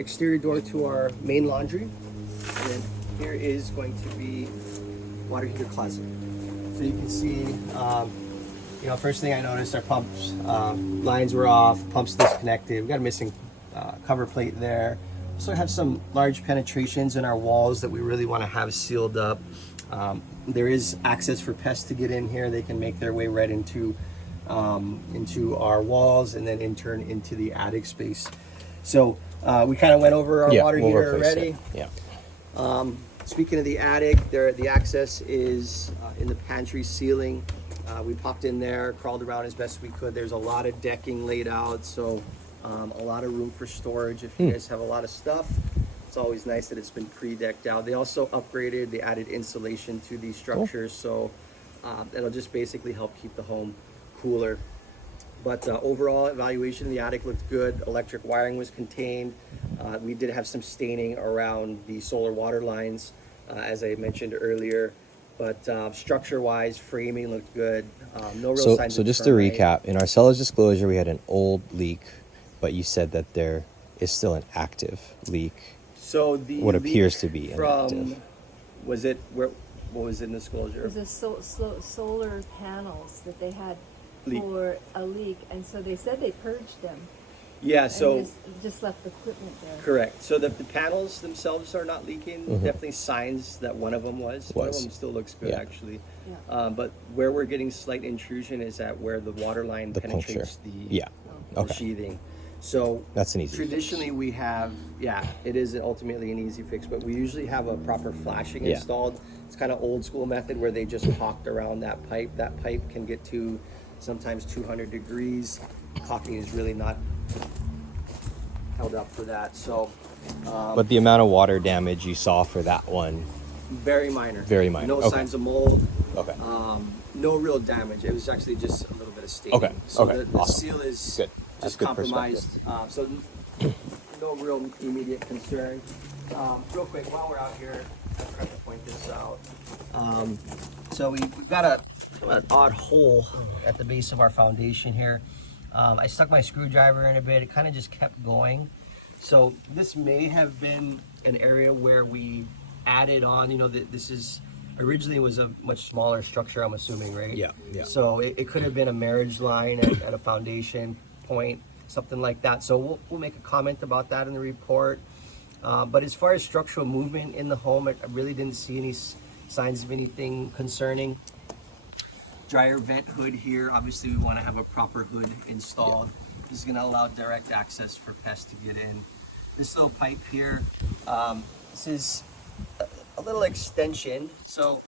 exterior door to our main laundry. And then here is going to be water heater closet. So you can see, first thing I noticed, our pumps lines were off, pumps disconnected. We got a missing cover plate there. Also have some large penetrations in our walls that we really want to have sealed up. There is access for pests to get in here. They can make their way right into our walls and then in turn into the attic space. So we kind of went over our water heater already. Speaking of the attic, the access is in the pantry ceiling. We popped in there, crawled around as best we could. There's a lot of decking laid out, so a lot of room for storage. If you guys have a lot of stuff, it's always nice that it's been pre-decked out. They also upgraded, they added insulation to these structures, so it'll just basically help keep the home cooler. But overall evaluation in the attic looked good. Electric wiring was contained. We did have some staining around the solar water lines, as I mentioned earlier. But structure-wise, framing looked good. No real signs So of just to termite. recap, in our seller's disclosure, we had an old leak, but you said that there is still an active leak. So the What leak appears to be from, inactive. was it where? What was in the disclosure? It was the solar panels that they had Leak. for a leak, and so they said they purged them. Yeah. So and just left the equipment there. correct. So the panels themselves are not leaking. Definitely signs that one of them was. One of them still looks good actually. Yeah. But where we're getting slight intrusion is at where the water line The penetrates puncture. the sheathing. So That's an easy traditionally we have, it is ultimately an easy fix, but we usually have a proper flashing installed. It's kind of old school method where they just caulked around that pipe. That pipe can get to sometimes 200 degrees. Caulking is really not held up for that. So But the amount of water damage you saw for that one, very minor. Very minor. No Okay. signs of mold. okay. No real damage. It was actually just a little bit of staining. Okay. So Okay. the Awesome. seal is Good. That's just good compromised. So no real immediate concern. Real quick, while we're out here, I'm trying to point this out. So we've got an odd hole at the base of our foundation here. I stuck my screwdriver in a bit. It kind of just kept going. So this may have been an area where we added on, this is originally was a much smaller structure, I'm assuming, right? Yeah. So it could have been a marriage line at a foundation point, something like that. So we'll make a comment about that in the report. But as far as structural movement in the home, I really didn't see any signs of anything concerning. Dryer vent hood here. Obviously, we want to have a proper hood installed. This is going to allow direct access for pests to get in. This little pipe here, this is a little extension. So